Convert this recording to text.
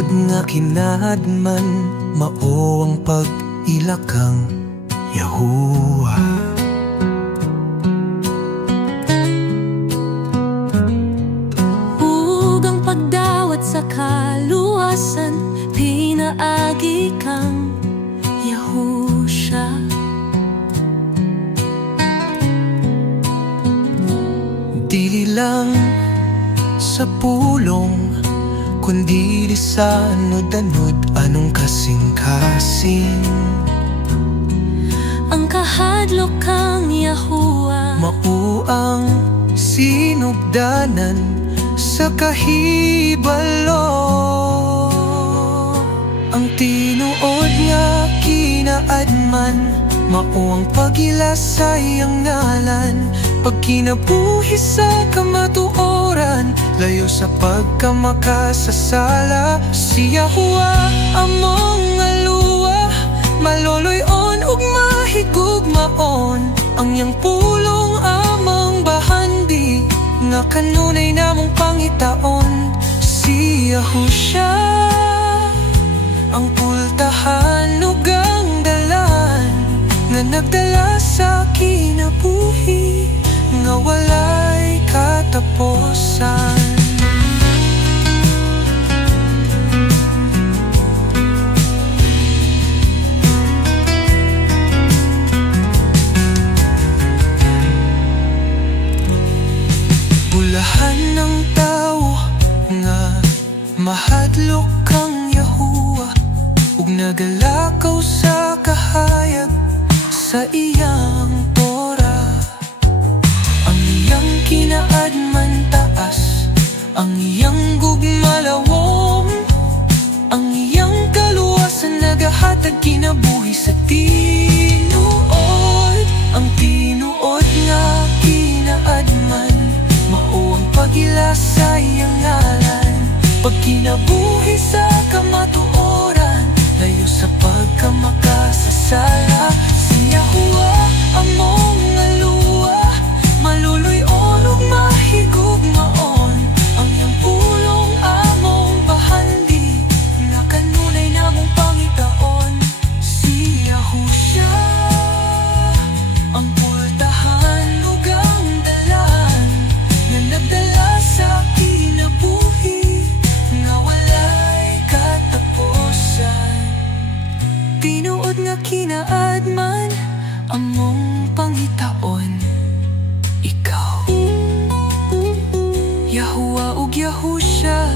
tinuod nga kinahadman, mao ang pag-ilakang Yahuwah. Ug ang pagdawat sa kaluwasan, pinaagi kang Yahusha. Dili lang sa pulong, kundi sa anod-anod, anong kasing-kasing. Ang kahadlok kang Yahuwah, Mao ang sinugdanan sa kahibalo. Ang tinuod nga kinaadman, mao ang pag-ila sa iyang ngalan. Pag kinabuhi sa kamatuoran, layo sa pagkamakasasala. Si Yahuwah among aluwa, maloloy-on ug mahigugmaon. Ang iyang pulong among bahandi, nga kanunay namong pangitaon. Si Yahusha ang pultahan ug ang dalan, nga nagdala sa kinabuhi, nga walay katapusan. Bulahan ng tao nga mahadlok kang Yahuwah, ug nagalakaw sa kahayag sa iyang Torah. Ang iyang kinaadman taas, ang iyang gugmalawom, ang iyang kaluwasan nagahatag kinabuhi sa tinuod. Ang tinuod nga kinaadman, mao ang pag-ila sa iyang ngalan. Pag kinabuhi sa kamatuoran, layo sa pagkamakasasala. Si Yahuwah among aluwa, maluluy-on ug mahigugmaon. Ang iyang pulong among bahandi, nga kanunay namong pangitaon. Si Yahusha ang pultahan ug ang dalan, nga nagdala sa kinabuhi, nga walay katapusan. Tinuod nga kinaadman, among pangitaon. Ikaw Yahuwah ug Yahusha,